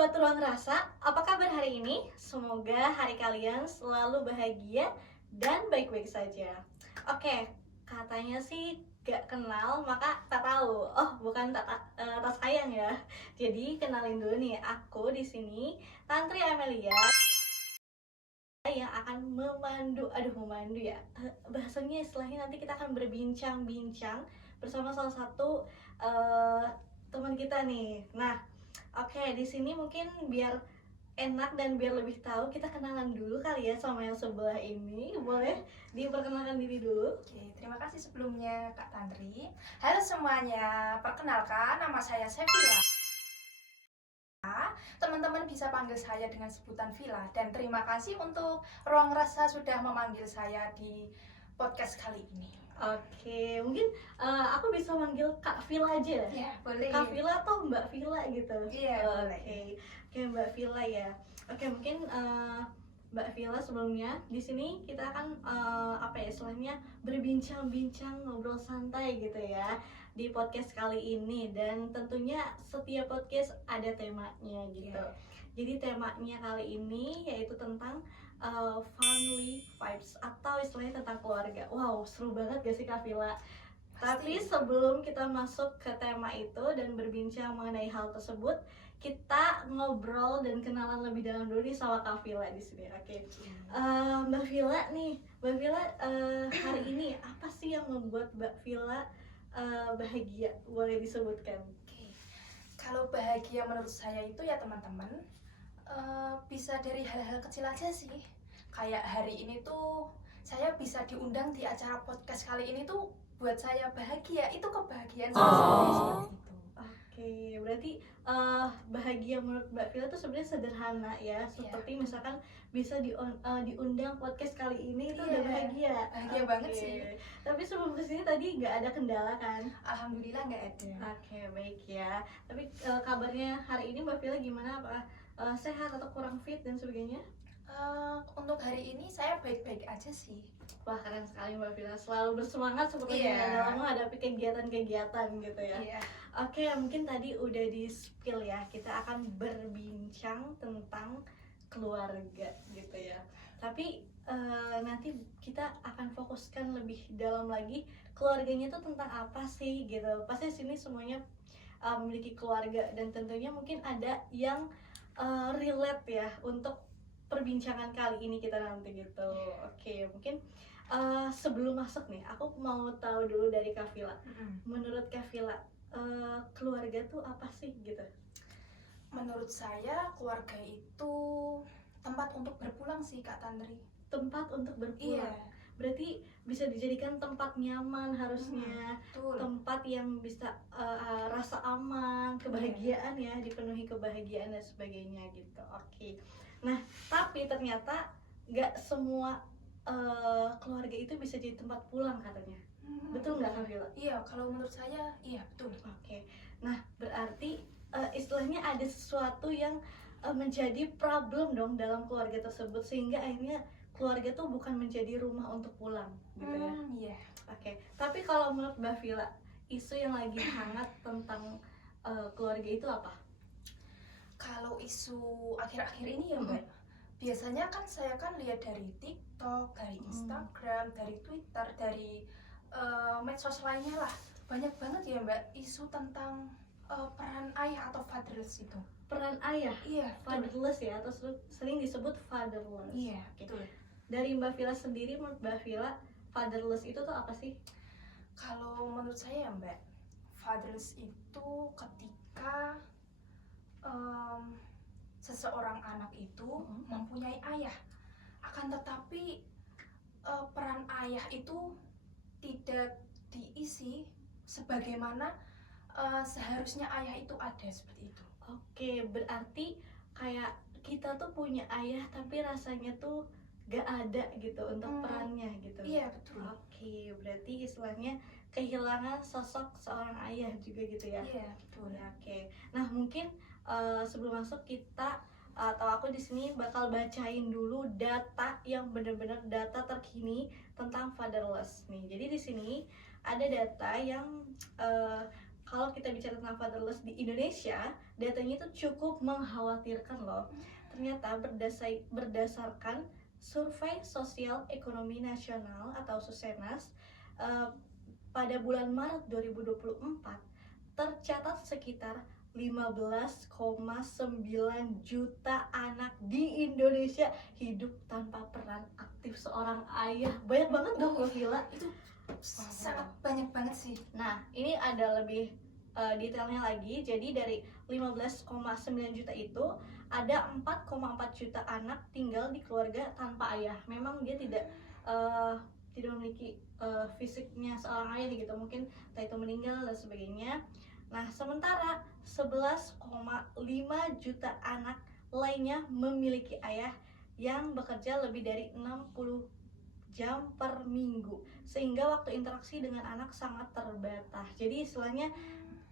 Sobat Ruang Rasa, apa kabar hari ini? Semoga hari kalian selalu bahagia dan baik-baik saja. Oke, katanya sih gak kenal maka tak tahu. Oh, bukan tak sayang ya. Jadi kenalin dulu nih, aku di sini Tantri Amelia yang akan memandu ya. Bahasanya istilahnya nanti kita akan berbincang-bincang bersama salah satu uh, teman kita nih. Nah, oke, di sini mungkin biar enak dan biar lebih tahu, kita kenalan dulu kali ya sama yang sebelah ini. Boleh diperkenalkan diri dulu? Oke, terima kasih sebelumnya Kak Tantri. Halo semuanya, perkenalkan nama saya Sevilla. Teman-teman bisa panggil saya dengan sebutan Villa, dan terima kasih untuk Ruang Rasa sudah memanggil saya di podcast kali ini. Oke, mungkin aku bisa manggil Kak Villa aja ya? Iya, boleh. Kak Villa atau Mbak Villa gitu? Iya, boleh. Oke, Mbak Villa ya. Oke, mungkin Mbak Villa sebelumnya di sini kita akan apa ya istilahnya berbincang-bincang, ngobrol santai gitu ya di podcast kali ini, dan tentunya setiap podcast ada temanya gitu. Yeah. Jadi temanya kali ini yaitu tentang family vibes atau istilahnya tentang keluarga. Wow, seru banget gak sih Kak Villa? Tapi sebelum kita masuk ke tema itu dan berbincang mengenai hal tersebut, kita ngobrol dan kenalan lebih dalam dulu nih sama Kak Villa di sini. Oke. Mbak Villa nih, Mbak Villa hari ini apa sih yang membuat Mbak Villa bahagia? Boleh disebutkan? Oke. Kalau bahagia menurut saya itu ya teman-teman, bisa dari hal-hal kecil aja sih. Kayak hari ini tuh saya bisa diundang di acara podcast kali ini tuh buat saya bahagia. Itu kebahagiaan saya sendiri seperti itu. Oke, berarti bahagia menurut Mbak Villa tuh sebenarnya sederhana ya. Seperti misalkan bisa diundang podcast kali ini itu udah bahagia. Bahagia banget sih. Tapi sebelum kesini tadi nggak ada kendala kan? Alhamdulillah nggak ada. Oke, baik ya. Tapi kabarnya hari ini Mbak Villa gimana? Apakah sehat atau kurang fit dan sebagainya? Untuk hari ini saya baik-baik aja sih. Wah, keren sekali Mbak Villa, selalu bersemangat sepertinya dalam menghadapi kegiatan-kegiatan gitu ya. Oke, mungkin tadi udah di spill ya, kita akan berbincang tentang keluarga gitu ya. Tapi nanti kita akan fokuskan lebih dalam lagi, keluarganya itu tentang apa sih gitu. Pasti sini semuanya memiliki keluarga, dan tentunya mungkin ada yang relate ya untuk perbincangan kali ini kita nanti gitu. Oke, mungkin sebelum masuk nih, aku mau tahu dulu dari Kak Villa. Menurut Kak Villa, keluarga tuh apa sih gitu? Menurut saya keluarga itu tempat untuk berpulang sih Kak Tantri. Tempat untuk berpulang. Iya. Berarti bisa dijadikan tempat nyaman harusnya, tempat yang bisa rasa aman, kebahagiaan ya, dipenuhi kebahagiaan dan sebagainya gitu. Oke. Nah, tapi ternyata gak semua keluarga itu bisa jadi tempat pulang katanya. Betul nggak Kak Villa? Iya, kalau menurut saya iya betul. Oke. Nah, berarti istilahnya ada sesuatu yang menjadi problem dong dalam keluarga tersebut, sehingga akhirnya keluarga tuh bukan menjadi rumah untuk pulang gitu ya. Iya. Oke. Tapi kalau menurut Mbak Villa, isu yang lagi hangat tentang keluarga itu apa? Kalau isu akhir-akhir ini ya Mbak, biasanya kan saya kan lihat dari TikTok, dari Instagram, dari Twitter, dari medsos lainnya lah, banyak banget ya Mbak isu tentang peran ayah atau fatherless itu. Peran ayah? Iya, fatherless ya, atau sering disebut fatherless. Iya, betul. Dari Mbak Villa sendiri, menurut Mbak Villa, fatherless itu tuh apa sih? Kalau menurut saya Mbak, fatherless itu ketika seseorang anak itu mempunyai ayah, akan tetapi peran ayah itu tidak diisi sebagaimana seharusnya ayah itu ada, seperti itu. Oke, berarti kayak kita tuh punya ayah tapi rasanya tuh gak ada gitu untuk perannya gitu. Iya, betul. Oke, berarti istilahnya kehilangan sosok seorang ayah juga gitu ya. Iya, betul. Oke. Nah, mungkin sebelum masuk kita atau aku di sini bakal bacain dulu data yang benar-benar data terkini tentang fatherless nih. Jadi di sini ada data yang kalau kita bicara tentang fatherless di Indonesia, datanya itu cukup mengkhawatirkan loh. Ternyata berdasarkan Survei Sosial Ekonomi Nasional atau Susenas, pada bulan Maret 2024 tercatat sekitar 15,9 juta anak di Indonesia hidup tanpa peran aktif seorang ayah. Banyak banget dong, Vila. Itu sangat banyak banget sih. Nah, ini ada lebih detailnya lagi. Jadi dari 15,9 juta itu ada 4,4 juta anak tinggal di keluarga tanpa ayah. Memang dia tidak memiliki fisiknya seorang ayah gitu, mungkin entah itu meninggal dan sebagainya. Nah, sementara 11,5 juta anak lainnya memiliki ayah yang bekerja lebih dari 60 jam per minggu, sehingga waktu interaksi dengan anak sangat terbatas. Jadi istilahnya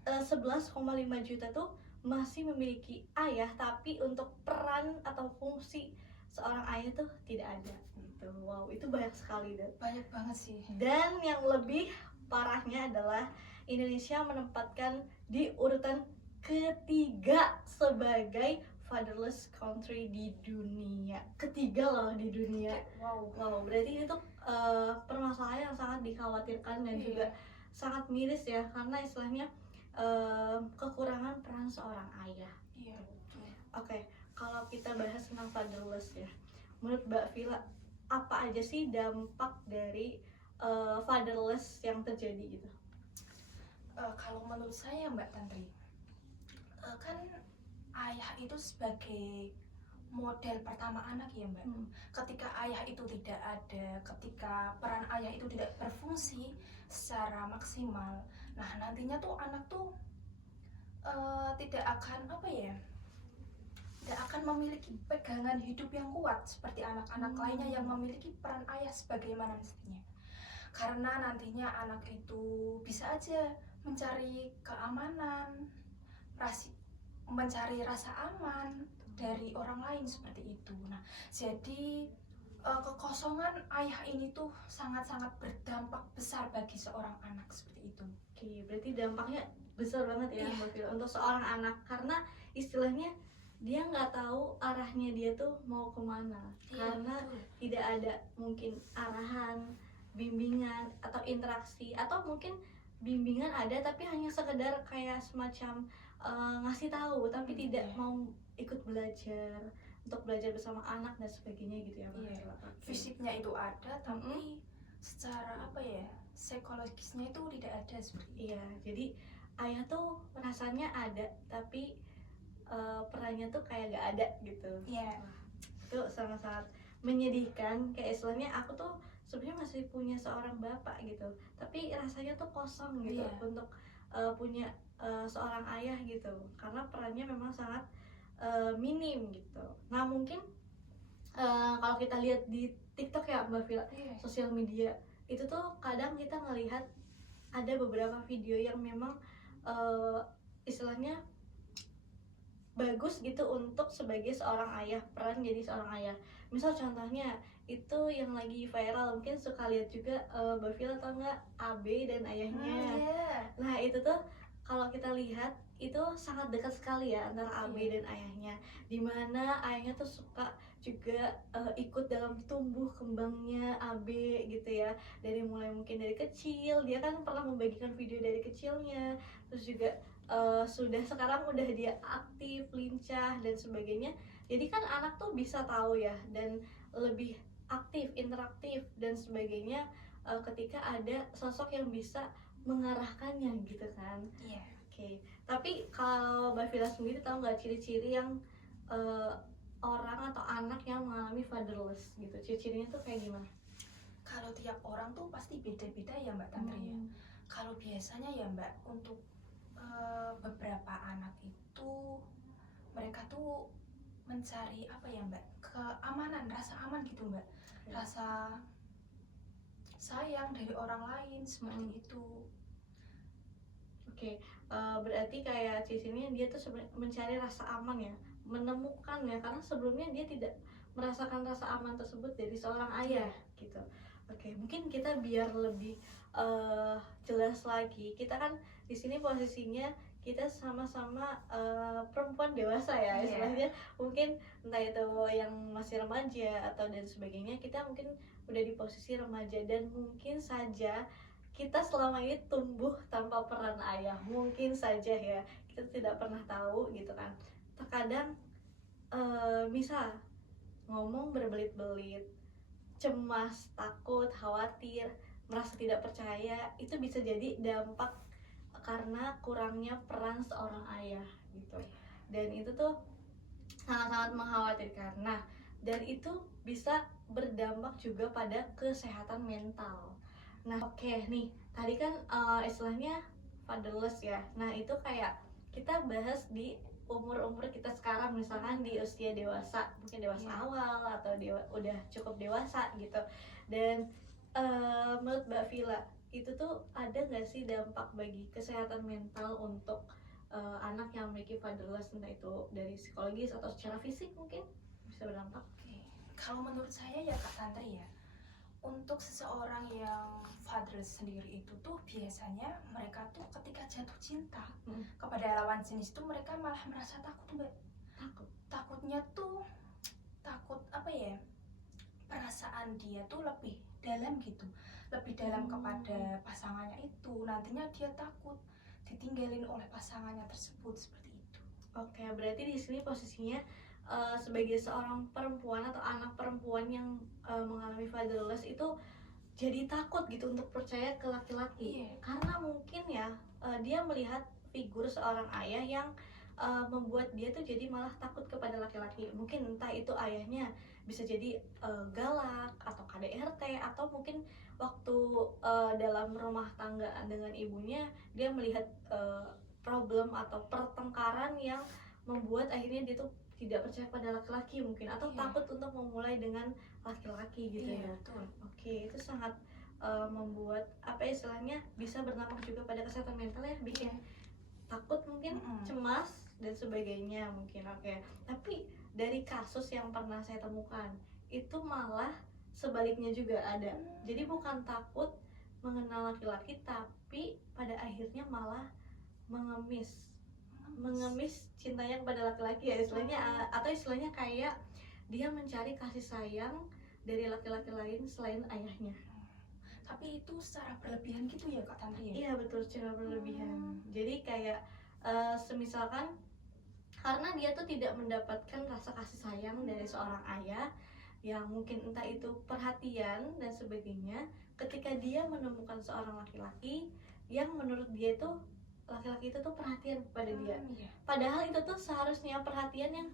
11,5 juta tuh masih memiliki ayah, tapi untuk peran atau fungsi seorang ayah tuh tidak ada gitu. Wow, itu banyak sekali, Dan. Banyak banget sih. Dan yang lebih parahnya adalah Indonesia menempatkan di urutan ketiga sebagai fatherless country di dunia. Ketiga loh di dunia. Wow, berarti ini tuh permasalahan yang sangat dikhawatirkan dan juga sangat miris ya, karena istilahnya kekurangan peran seorang ayah. Iya. Oke, kalau kita bahas tentang fatherless ya, menurut Mbak Vila apa aja sih dampak dari fatherless yang terjadi gitu? Kalau menurut saya Mbak Tantri, kan ayah itu sebagai model pertama anak ya Mbak. Ketika ayah itu tidak ada, ketika peran ayah itu tidak berfungsi secara maksimal, nah nantinya tuh anak tuh tidak akan tidak akan memiliki pegangan hidup yang kuat seperti anak-anak lainnya yang memiliki peran ayah sebagaimana mestinya. Karena nantinya anak itu bisa aja mencari keamanan, mencari rasa aman dari orang lain seperti itu. Nah, jadi kekosongan ayah ini tuh sangat-sangat berdampak besar bagi seorang anak seperti itu. Oke, berarti dampaknya besar banget ya Mbak Vila untuk seorang anak, karena istilahnya dia nggak tahu arahnya dia tuh mau kemana, karena tidak ada mungkin arahan, bimbingan atau interaksi, atau mungkin bimbingan ada tapi hanya sekedar kayak semacam ngasih tahu tapi tidak mau ikut belajar, untuk belajar bersama anak dan sebagainya gitu ya Mbak. Fisiknya itu ada tapi secara psikologisnya itu tidak ada seperti. Iya, jadi ayah tuh rasanya ada tapi perannya tuh kayak gak ada gitu. Iya. Itu sangat-sangat menyedihkan. Kayak istilahnya aku tuh sebenarnya masih punya seorang bapak gitu, tapi rasanya tuh kosong gitu untuk punya seorang ayah gitu, karena perannya memang sangat minim gitu. Nah mungkin kalau kita lihat di TikTok ya Mbak Vila, sosial media itu tuh kadang kita ngelihat ada beberapa video yang memang istilahnya bagus gitu untuk sebagai seorang ayah, peran jadi seorang ayah. Misal contohnya itu yang lagi viral, mungkin suka lihat juga Mbak Vila tau nggak, AB dan ayahnya. Nah itu tuh kalau kita lihat itu sangat dekat sekali ya antara AB dan ayahnya, dimana ayahnya tuh suka juga ikut dalam tumbuh kembangnya AB gitu ya, dari mulai mungkin dari kecil, dia kan pernah membagikan video dari kecilnya, terus juga sekarang udah dia aktif, lincah dan sebagainya. Jadi kan anak tuh bisa tahu ya, dan lebih aktif, interaktif dan sebagainya ketika ada sosok yang bisa mengarahkannya gitu kan. Oke. Tapi kalau Mbak Vila sendiri tahu nggak ciri-ciri yang orang atau anak yang mengalami fatherless gitu, ciri-cirinya tuh kayak gimana? Kalau tiap orang tuh pasti beda-beda ya Mbak Tantri ya. Kalau biasanya ya Mbak, untuk beberapa anak itu mereka tuh mencari keamanan, rasa aman gitu Mbak, rasa sayang dari orang lain seperti itu. Oke, berarti kayak ciri-cirinya dia tuh mencari rasa aman ya, menemukan ya, karena sebelumnya dia tidak merasakan rasa aman tersebut dari seorang ayah gitu. Oke, mungkin kita biar lebih jelas lagi. Kita kan di sini posisinya kita sama-sama perempuan dewasa ya, istilahnya mungkin entah itu yang masih remaja atau dan sebagainya, kita mungkin udah di posisi remaja dan mungkin saja kita selama ini tumbuh tanpa peran ayah, mungkin saja ya, kita tidak pernah tahu gitu kan. Terkadang misal ngomong berbelit-belit, cemas, takut, khawatir, merasa tidak percaya, itu bisa jadi dampak karena kurangnya peran seorang ayah gitu. Dan itu tuh sangat-sangat mengkhawatirkan. Nah, dan itu bisa berdampak juga pada kesehatan mental. Nah, oke nih, tadi kan istilahnya fatherless ya. Nah, itu kayak kita bahas di umur-umur kita sekarang, misalkan di usia dewasa, mungkin dewasa awal atau udah cukup dewasa gitu. Dan menurut Mbak Vila, itu tuh ada nggak sih dampak bagi kesehatan mental untuk anak yang memiliki fatherless, entah itu dari psikologis atau secara fisik mungkin bisa berdampak? Kalau menurut saya ya Kak Tantri ya, untuk seseorang yang fatherless sendiri itu tuh biasanya mereka tuh ketika jatuh cinta kepada lawan jenis tuh mereka malah merasa takut Mbak. Takutnya tuh takut apa ya, perasaan dia tuh lebih dalam gitu, lebih dalam kepada pasangannya itu. Nantinya dia takut ditinggalin oleh pasangannya tersebut, seperti itu. Oke, berarti di sini posisinya sebagai seorang perempuan atau anak perempuan yang mengalami fatherless itu jadi takut gitu untuk percaya ke laki-laki. Karena mungkin ya dia melihat figur seorang ayah yang membuat dia tuh jadi malah takut kepada laki-laki. Mungkin entah itu ayahnya bisa jadi galak atau KDRT, atau mungkin waktu dalam rumah tangga dengan ibunya dia melihat problem atau pertengkaran yang membuat akhirnya dia tuh tidak percaya pada laki-laki mungkin, atau takut untuk memulai dengan laki-laki gitu ya. Betul. Oke, itu sangat membuat apa istilahnya bisa berdampak juga pada kesehatan mental ya, bikin takut mungkin, cemas dan sebagainya mungkin. Oke, tapi dari kasus yang pernah saya temukan itu malah sebaliknya juga ada. Jadi bukan takut mengenal laki-laki, tapi pada akhirnya malah mengemis cintanya kepada laki-laki ya istilahnya, atau istilahnya kayak dia mencari kasih sayang dari laki-laki lain selain ayahnya. Tapi itu secara berlebihan gitu ya Kak Tantri ya? Iya betul, secara berlebihan. Jadi kayak semisalkan karena dia tuh tidak mendapatkan rasa kasih sayang dari seorang ayah yang mungkin entah itu perhatian dan sebagainya, ketika dia menemukan seorang laki-laki yang menurut dia itu laki-laki itu tuh perhatian kepada dia. Padahal itu tuh seharusnya perhatian yang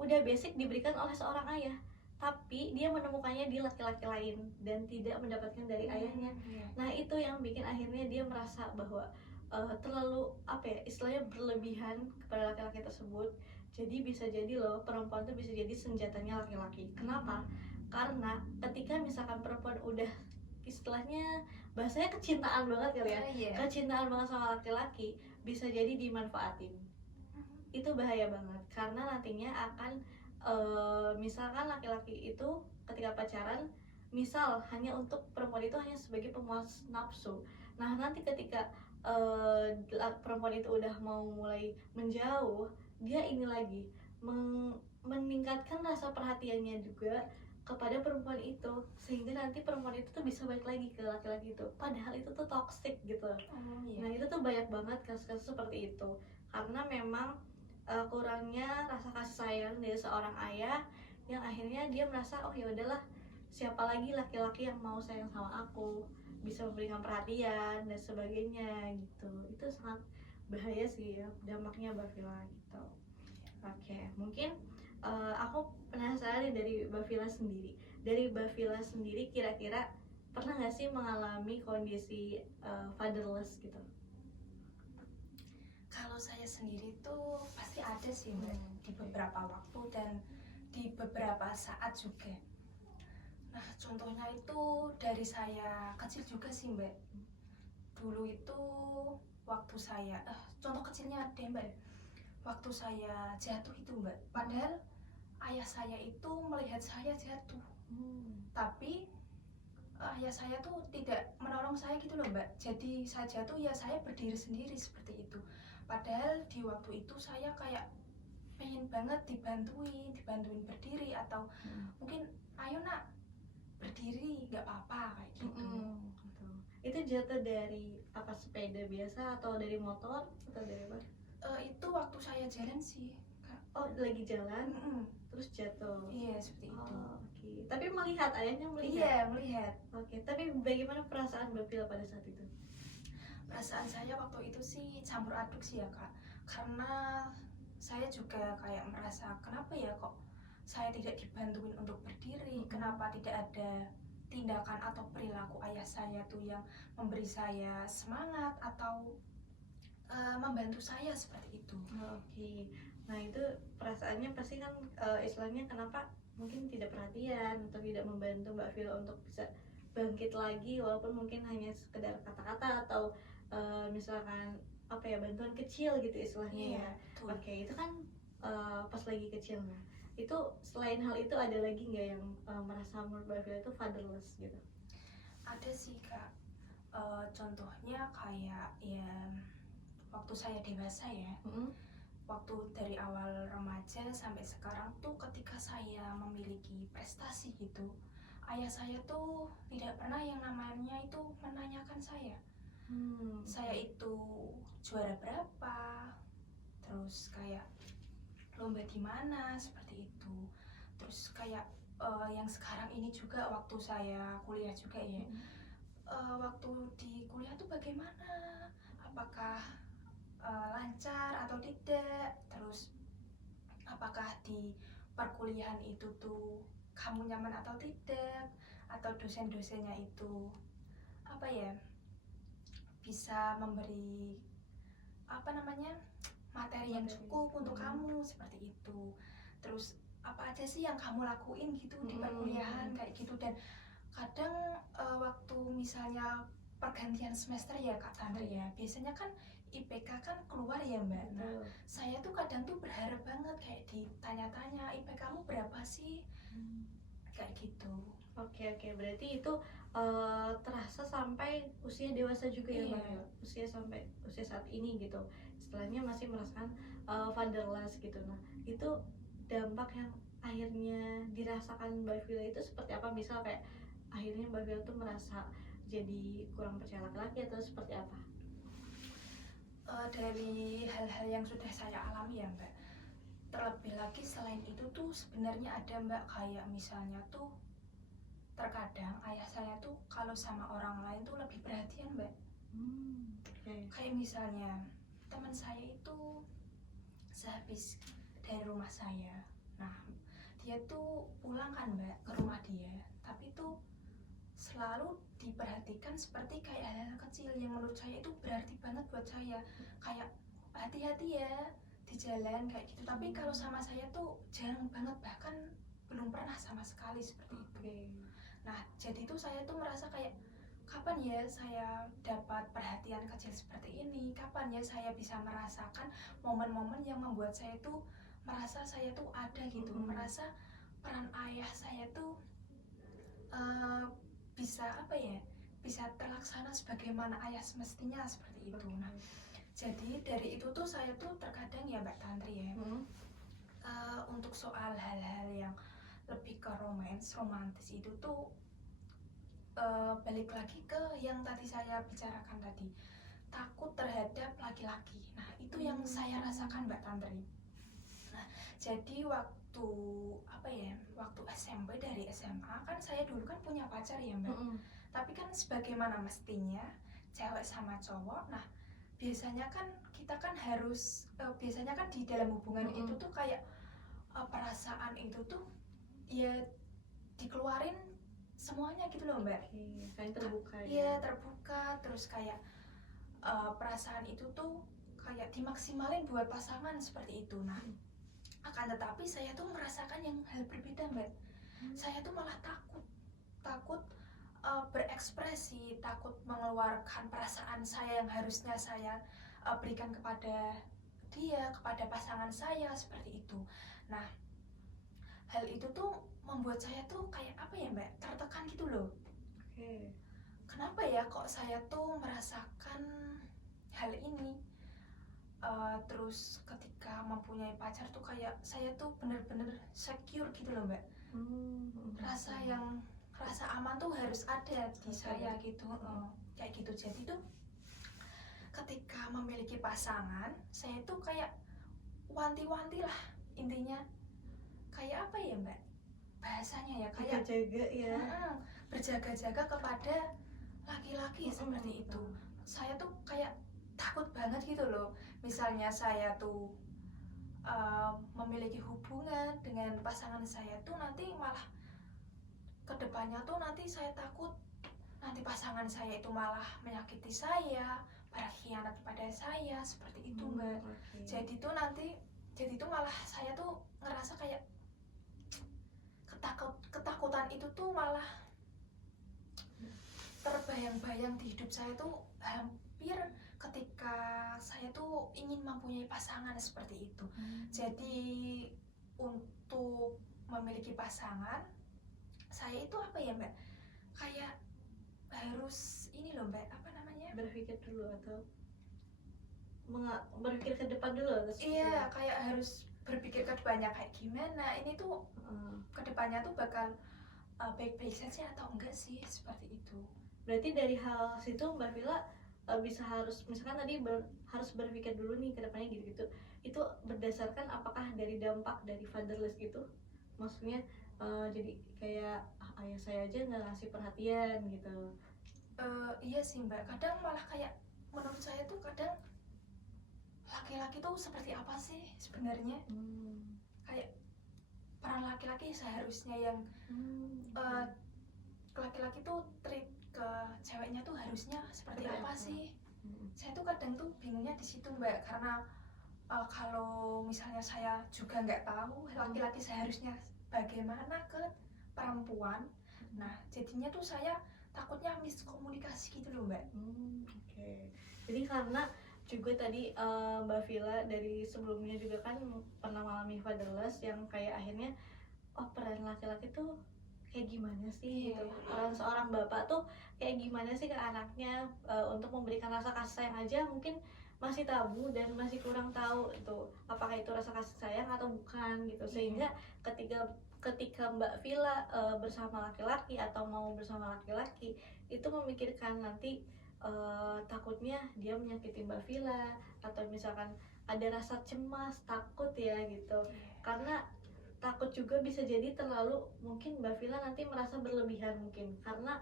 udah basic diberikan oleh seorang ayah, tapi dia menemukannya di laki-laki lain dan tidak mendapatkan dari ayahnya. Nah itu yang bikin akhirnya dia merasa bahwa terlalu apa ya istilahnya berlebihan kepada laki-laki tersebut. Jadi bisa jadi loh perempuan tuh bisa jadi senjatanya laki-laki. Kenapa? Karena ketika misalkan perempuan udah istilahnya bahasanya kecintaan banget kali ya, kecintaan banget sama laki-laki, bisa jadi dimanfaatin. Itu bahaya banget karena nantinya akan misalkan laki-laki itu ketika pacaran, misal hanya untuk perempuan itu hanya sebagai pemuas nafsu. Nah nanti ketika perempuan itu udah mau mulai menjauh, dia ini lagi meningkatkan rasa perhatiannya juga kepada perempuan itu, sehingga nanti perempuan itu tuh bisa balik lagi ke laki-laki itu, padahal itu tuh toxic gitu. Nah itu tuh banyak banget kasus-kasus seperti itu karena memang kurangnya rasa kasih sayang dari seorang ayah yang akhirnya dia merasa oh ya udahlah, siapa lagi laki-laki yang mau sayang sama aku, bisa memberikan perhatian dan sebagainya gitu. Itu sangat bahaya sih ya dampaknya Mbak Vila gitu. Oke, mungkin aku penasaran dari Mbak Vila sendiri. Dari Mbak Vila sendiri kira-kira pernah nggak sih mengalami kondisi fatherless gitu? Kalau saya sendiri tuh pasti ada sih Mbak, di beberapa waktu dan di beberapa saat juga. Nah contohnya itu dari saya kecil juga sih Mbak. Dulu itu waktu saya, contoh kecilnya ada Mbak, waktu saya jatuh itu Mbak, padahal ayah saya itu melihat saya jatuh, tapi ayah saya tuh tidak menolong saya gitu loh Mbak. Jadi saja tuh ya saya berdiri sendiri seperti itu. Padahal di waktu itu saya kayak pengen banget dibantuin berdiri, atau mungkin ayo nak berdiri nggak apa-apa kayak gitu. Gitu. Itu jatuh dari apa, sepeda biasa atau dari motor atau dari apa? Itu waktu saya jalan sih Kak. Oh, lagi jalan terus jatuh. Iya seperti itu. Oke. Tapi melihat, ayahnya melihat. Iya melihat. Oke. Tapi bagaimana perasaan Mbak Vila pada saat itu? Perasaan saya waktu itu sih campur aduk sih ya Kak. Karena saya juga kayak merasa kenapa ya kok saya tidak dibantuin untuk berdiri, kenapa tidak ada tindakan atau perilaku ayah saya tuh yang memberi saya semangat atau membantu saya seperti itu. Oke. Nah, itu perasaannya pasti kan istilahnya kenapa mungkin tidak perhatian atau tidak membantu Mbak Vila untuk bisa bangkit lagi, walaupun mungkin hanya sekedar kata-kata atau misalkan apa ya, bantuan kecil gitu istilahnya ya. Betul. Oke, itu kan pas lagi kecil. Nah, itu selain hal itu ada lagi nggak yang merasa menurut Mbak Vila itu fatherless gitu? Ada sih Kak. Contohnya kayak ya waktu saya dewasa ya. Waktu dari awal remaja sampai sekarang tuh ketika saya memiliki prestasi gitu, ayah saya tuh tidak pernah yang namanya itu menanyakan saya. Saya itu juara berapa, terus kayak lomba di mana seperti itu. Terus kayak yang sekarang ini juga waktu saya kuliah juga ya. Waktu di kuliah tuh bagaimana? Apakah lancar atau tidak? Terus apakah di perkuliahan itu tuh kamu nyaman atau tidak? Atau dosen-dosennya itu apa ya, bisa memberi apa namanya, materi yang cukup untuk kamu seperti itu. Terus apa aja sih yang kamu lakuin gitu di perkuliahan kayak gitu. Dan kadang waktu misalnya pergantian semester ya Kak Tantri ya, biasanya kan IPK kan keluar ya Mbak. Nah, saya tuh kadang tuh berharap banget kayak ditanya-tanya IPK-mu berapa sih, kayak gitu. Oke, berarti itu terasa sampai usia dewasa juga ya Mbak? Usia sampai usia saat ini gitu, istilahnya masih merasakan fatherless gitu. Nah, itu dampak yang akhirnya dirasakan Mbak Vila itu seperti apa? Misal kayak akhirnya Mbak Vila tuh merasa jadi kurang percaya laki-laki atau seperti apa? Dari hal-hal yang sudah saya alami ya Mbak, terlebih lagi selain itu tuh sebenarnya ada Mbak, kayak misalnya tuh terkadang ayah saya tuh kalau sama orang lain tuh lebih perhatian Mbak. Kayak misalnya teman saya itu sehabis dari rumah saya, nah dia tuh pulang kan Mbak ke rumah dia, tapi tuh selalu diperhatikan seperti kayak hal-hal kecil yang menurut saya itu berarti banget buat saya. Kayak hati-hati ya di jalan kayak gitu. Tapi kalau sama saya tuh jarang banget, bahkan belum pernah sama sekali seperti itu. Nah, jadi tuh saya tuh merasa kayak kapan ya saya dapat perhatian kecil seperti ini? Kapan ya saya bisa merasakan momen-momen yang membuat saya tuh merasa saya tuh ada gitu, merasa peran ayah saya tuh bisa apa ya, bisa terlaksana sebagaimana ayah semestinya seperti itu. Nah, jadi dari itu tuh saya tuh terkadang ya Mbak Tantri ya, untuk soal hal-hal yang lebih ke romantis itu tuh balik lagi ke yang tadi saya bicarakan tadi, takut terhadap laki-laki. Nah, itu yang saya rasakan Mbak Tantri. Nah, jadi waktu apa ya, waktu SMP dari SMA kan saya dulu kan punya pacar ya Mbak. Tapi kan sebagaimana mestinya cewek sama cowok, nah biasanya kan kita kan harus biasanya kan di dalam hubungan itu tuh kayak perasaan itu tuh ya dikeluarin semuanya gitu loh Mbak. Kayak terbuka ya. Iya, terbuka, terus kayak perasaan itu tuh kayak dimaksimalin buat pasangan seperti itu. Nah, akan tetapi saya tuh merasakan yang hal berbeda Mbak. Saya tuh malah takut berekspresi, takut mengeluarkan perasaan saya yang harusnya saya berikan kepada dia, kepada pasangan saya seperti itu. Nah, hal itu tuh membuat saya tuh kayak apa ya Mbak, tertekan gitu loh. Kenapa ya kok saya tuh merasakan hal ini? Terus ketika mempunyai pacar tuh kayak saya tuh bener-bener secure gitu loh mbak. Rasa aman tuh harus ada di saya gitu. Kayak gitu. Jadi tuh ketika memiliki pasangan, saya tuh kayak wanti-wanti lah intinya. Kayak apa ya mbak bahasanya ya, kayak jaga ya, berjaga-jaga kepada laki-laki seperti itu. Saya tuh kayak takut banget gitu loh, misalnya saya tuh memiliki hubungan dengan pasangan saya tuh nanti malah kedepannya tuh nanti saya takut nanti pasangan saya itu malah menyakiti saya, berkhianat pada saya seperti itu mbak. Jadi tuh malah saya tuh ngerasa kayak ketakutan itu tuh malah terbayang-bayang di hidup saya tuh hampir ketika saya tuh ingin mempunyai pasangan seperti itu. Jadi untuk memiliki pasangan saya itu apa ya mbak, kayak harus ini loh mbak, apa namanya, berpikir dulu atau berpikir ke depan dulu atau iya kayak harus berpikir ke depannya kayak gimana ini tuh kedepannya tuh bakal baik-baik saja atau enggak sih, seperti itu. Berarti dari hal situ Mbak Vila bisa harus misalkan tadi harus berpikir dulu nih ke depannya gitu-gitu, itu berdasarkan apakah dari dampak dari fatherless gitu, maksudnya jadi kayak ayah saya aja nggak ngasih perhatian gitu. Iya sih mbak, kadang malah kayak menurut saya tuh kadang laki-laki tuh seperti apa sih sebenarnya, kayak peran laki-laki seharusnya yang laki-laki tuh treat ke ceweknya tuh harusnya seperti apa sih. Saya tuh kadang tuh bingungnya di situ mbak, karena kalau misalnya saya juga nggak tahu laki-laki seharusnya bagaimana ke perempuan, nah jadinya tuh saya takutnya miskomunikasi gitu loh mbak. Jadi karena juga tadi Mbak Vila dari sebelumnya juga kan pernah mengalami fatherless yang kayak akhirnya peran laki-laki tuh kayak gimana sih gitu, peran seorang bapak tuh kayak gimana sih ke anaknya, untuk memberikan rasa kasih sayang aja mungkin masih tabu dan masih kurang tahu itu apakah itu rasa kasih sayang atau bukan gitu, sehingga ketika Mbak Vila bersama laki-laki atau mau bersama laki-laki itu memikirkan nanti takutnya dia menyakiti Mbak Vila atau misalkan ada rasa cemas, takut ya gitu, karena takut juga bisa jadi terlalu mungkin Mbak Vila nanti merasa berlebihan mungkin karena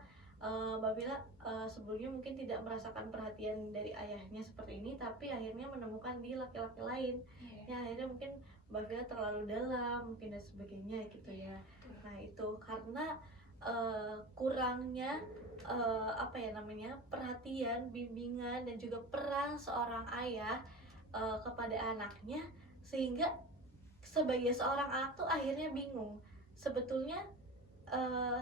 Mbak Vila sebelumnya mungkin tidak merasakan perhatian dari ayahnya seperti ini, tapi akhirnya menemukan di laki-laki lain ya akhirnya mungkin Mbak Vila terlalu dalam mungkin dan sebagainya gitu ya. Nah itu karena kurangnya apa ya namanya, perhatian, bimbingan dan juga peran seorang ayah kepada anaknya, sehingga sebagai seorang anak tuh akhirnya bingung sebetulnya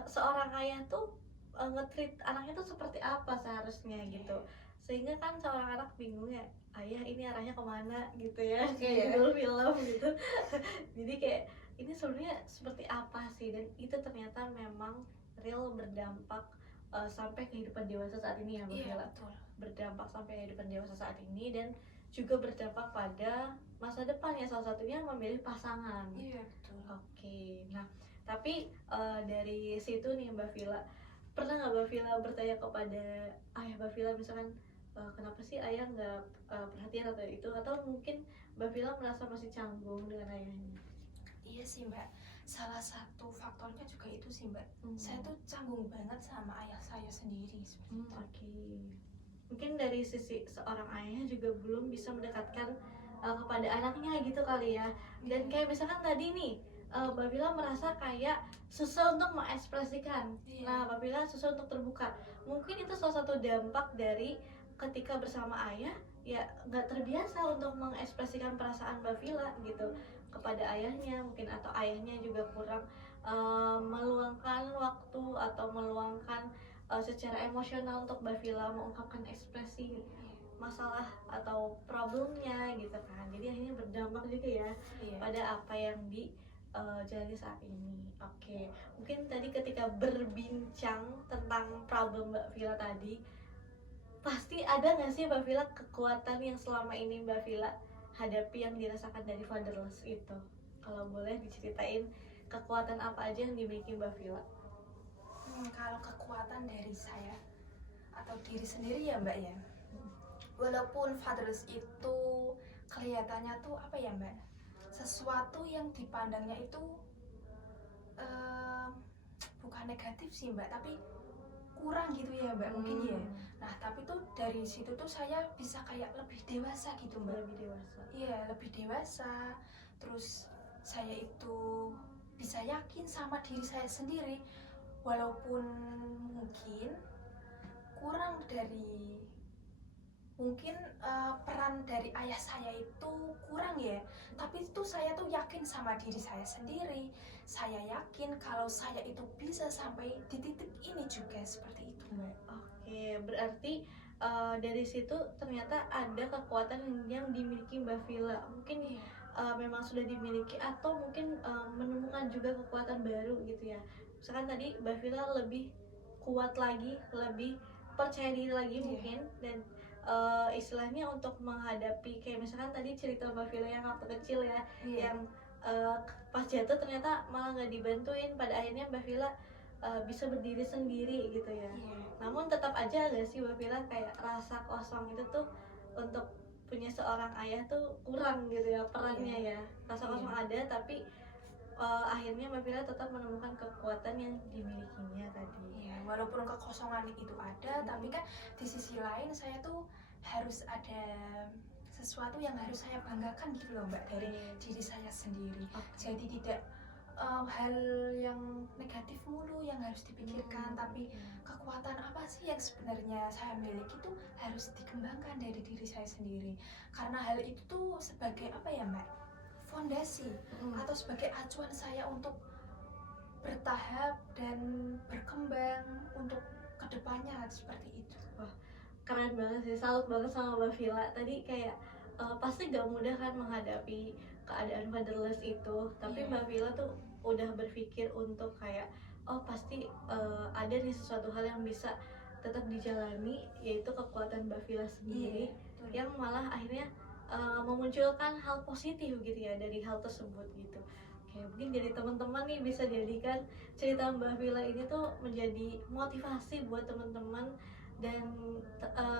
seorang ayah tuh nge-treat anaknya tuh seperti apa seharusnya gitu, sehingga kan seorang anak bingung ya, ayah ini arahnya kemana gitu ya, kayak judul film gitu. Jadi kayak ini sebenarnya seperti apa sih, dan itu ternyata memang real berdampak sampai kehidupan dewasa saat ini ya Mbak Vila. Berdampak sampai kehidupan dewasa saat ini dan juga berdampak pada masa depan ya, salah satunya memilih pasangan. Oke, nah tapi dari situ nih Mbak Vila, pernah nggak Mbak Vila bertanya kepada ayah Mbak Vila misalkan kenapa sih ayah nggak perhatian atau itu, atau mungkin Mbak Vila merasa masih canggung dengan ayahnya? Iya sih mbak, salah satu faktornya juga itu sih mbak. Saya tuh canggung banget sama ayah saya sendiri seperti itu. Mungkin dari sisi seorang ayah juga belum bisa mendekatkan kepada anaknya gitu kali ya. Dan kayak misalkan tadi nih Mbak Vila merasa kayak susah untuk mengekspresikan. Nah Mbak Vila susah untuk terbuka. Mungkin itu salah satu dampak dari ketika bersama ayah ya nggak terbiasa untuk mengekspresikan perasaan Mbak Vila gitu kepada ayahnya mungkin, atau ayahnya juga kurang meluangkan waktu atau meluangkan secara emosional untuk Mbak Vila mengungkapkan ekspresi masalah atau problemnya gitu kan. Jadi akhirnya berdampak juga ya pada apa yang jalani saat ini. Oke, mungkin tadi ketika berbincang tentang problem Mbak Vila tadi, pasti ada nggak sih Mbak Vila kekuatan yang selama ini Mbak Vila hadapi yang dirasakan dari fatherless itu? Kalau boleh diceritain kekuatan apa aja yang dimiliki Mbak Vila? Kalau kekuatan dari saya atau diri sendiri ya Mbak ya, walaupun fatherless itu kelihatannya tuh apa ya Mbak, sesuatu yang dipandangnya itu bukan negatif sih Mbak, tapi kurang gitu ya Mbak mungkin ya. Nah tapi tuh dari situ tuh saya bisa kayak lebih dewasa gitu Mbak. Lebih dewasa. Iya lebih dewasa. Terus saya itu bisa yakin sama diri saya sendiri, walaupun mungkin kurang dari peran dari ayah saya itu kurang ya, tapi itu saya tuh yakin sama diri saya sendiri. Saya yakin kalau saya itu bisa sampai di titik ini juga seperti itu Mbak. Oke, berarti dari situ ternyata ada kekuatan yang dimiliki Mbak Vila. Mungkin memang sudah dimiliki atau mungkin menemukan juga kekuatan baru gitu ya. Misalkan tadi Mbak Vila lebih kuat lagi, lebih percaya diri lagi mungkin, dan istilahnya untuk menghadapi kayak misalkan tadi cerita Mbak Vila yang waktu kecil ya, yang pas jatuh ternyata malah nggak dibantuin, pada akhirnya Mbak Vila bisa berdiri sendiri gitu ya. Namun tetap aja gak sih Mbak Vila kayak rasa kosong itu tuh untuk punya seorang ayah tuh kurang gitu ya perannya ya. Rasa kosong ada, tapi akhirnya Mbak Vila tetap menemukan kekuatan yang dimilikinya tadi. Walaupun kekosongan itu ada, tapi kan di sisi lain saya tuh harus ada sesuatu yang harus saya banggakan gitu loh Mbak dari diri saya sendiri. Jadi tidak hal yang negatif mulu yang harus dipikirkan, tapi kekuatan apa sih yang sebenarnya saya miliki itu harus dikembangkan dari diri saya sendiri. Karena hal itu tuh sebagai apa ya Mbak, fondasi atau sebagai acuan saya untuk bertahap dan berkembang untuk kedepannya seperti itu. Wah, keren banget sih, salut banget sama Mbak Vila. Tadi kayak pasti gak mudah kan menghadapi keadaan fatherless itu, tapi Mbak Vila tuh udah berpikir untuk kayak oh pasti ada nih sesuatu hal yang bisa tetap dijalani, yaitu kekuatan Mbak Vila sendiri yang malah akhirnya memunculkan hal positif gitu ya dari hal tersebut gitu. Oke, mungkin jadi teman-teman nih bisa jadikan cerita Mbak Vila ini tuh menjadi motivasi buat teman-teman, dan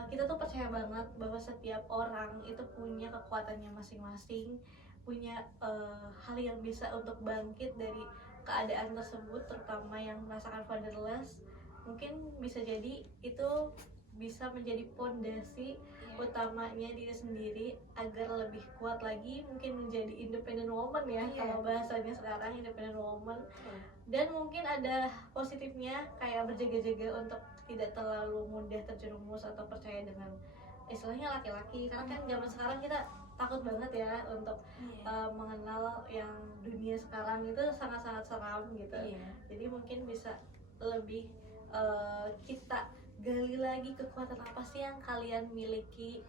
kita tuh percaya banget bahwa setiap orang itu punya kekuatannya masing-masing, punya hal yang bisa untuk bangkit dari keadaan tersebut, terutama yang merasakan fatherless. Mungkin bisa jadi itu bisa menjadi pondasi utamanya diri sendiri agar lebih kuat lagi, mungkin menjadi independent woman ya, kalau bahasanya sekarang independent woman. Dan mungkin ada positifnya kayak berjaga-jaga untuk tidak terlalu mudah terjerumus atau percaya dengan istilahnya laki-laki, karena kan zaman sekarang kita takut banget ya untuk mengenal yang dunia sekarang itu sangat-sangat seram gitu. Jadi mungkin bisa lebih kita gali lagi kekuatan apa sih yang kalian miliki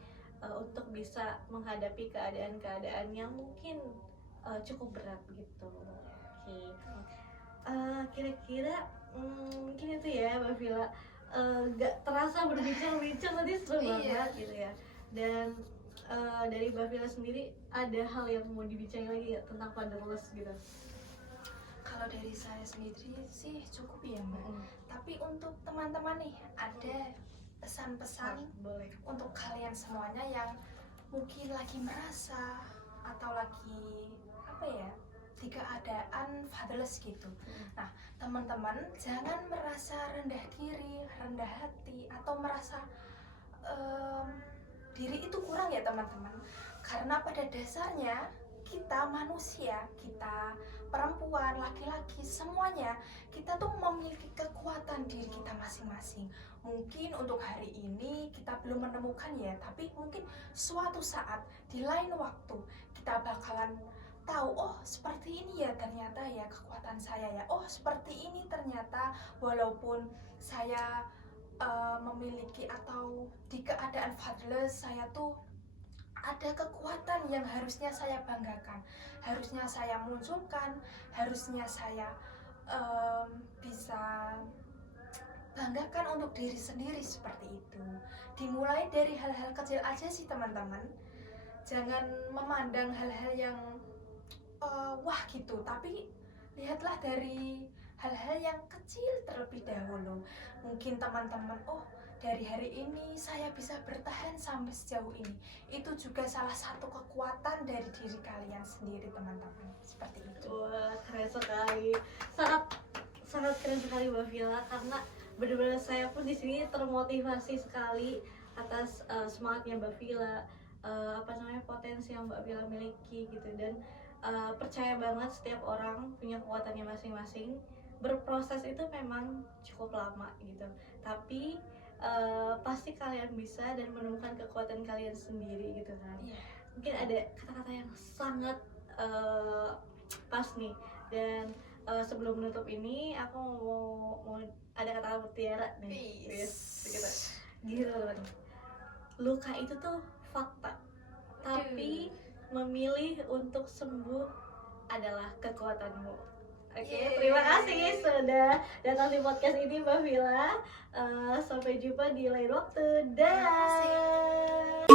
untuk bisa menghadapi keadaan-keadaan yang mungkin cukup berat gitu. Oke. Kira-kira mungkin itu ya Mbak Vila, gak terasa berbincang-bincang tadi seru banget gitu ya. Dan dari Mbak Vila sendiri ada hal yang mau dibincang lagi ya tentang fatherless gitu? Kalau dari saya sendiri sih cukup ya Mbak. Tapi untuk teman-teman nih, ada pesan-pesan untuk kalian semuanya yang mungkin lagi merasa atau lagi apa ya, di keadaan fatherless gitu. Nah teman-teman jangan merasa rendah diri, rendah hati, atau merasa diri itu kurang ya teman-teman. Karena pada dasarnya kita manusia, kita perempuan, laki-laki, semuanya kita tuh memiliki kekuatan diri kita masing-masing. Mungkin untuk hari ini kita belum menemukan ya, tapi mungkin suatu saat di lain waktu kita bakalan tahu, oh seperti ini ya ternyata ya kekuatan saya ya, oh seperti ini ternyata walaupun saya memiliki atau di keadaan fatherless, saya tuh ada kekuatan yang harusnya saya banggakan, harusnya saya munculkan, harusnya saya bisa banggakan untuk diri sendiri seperti itu. Dimulai dari hal-hal kecil aja sih teman-teman. Jangan memandang hal-hal yang wah gitu, tapi lihatlah dari hal-hal yang kecil terlebih dahulu. Mungkin teman-teman, oh dari hari ini saya bisa bertahan sampai sejauh ini. Itu juga salah satu kekuatan dari diri kalian sendiri teman-teman. Seperti itu. Wah, keren sekali. Sangat keren sekali Mbak Villa, karena benar-benar saya pun di sini termotivasi sekali atas semangatnya Mbak Villa, potensi yang Mbak Villa miliki gitu. Dan percaya banget setiap orang punya kekuatannya masing-masing. Berproses itu memang cukup lama gitu, tapi pasti kalian bisa dan menemukan kekuatan kalian sendiri gitu kan. Mungkin ada kata-kata yang sangat pas nih, dan sebelum menutup ini aku mau ada kata mutiara nih. Gitu teman. Luka itu tuh fakta, tapi memilih untuk sembuh adalah kekuatanmu. Oke, terima kasih sudah datang di podcast ini Mbak Villa. Sampai jumpa di lain waktu. Dah.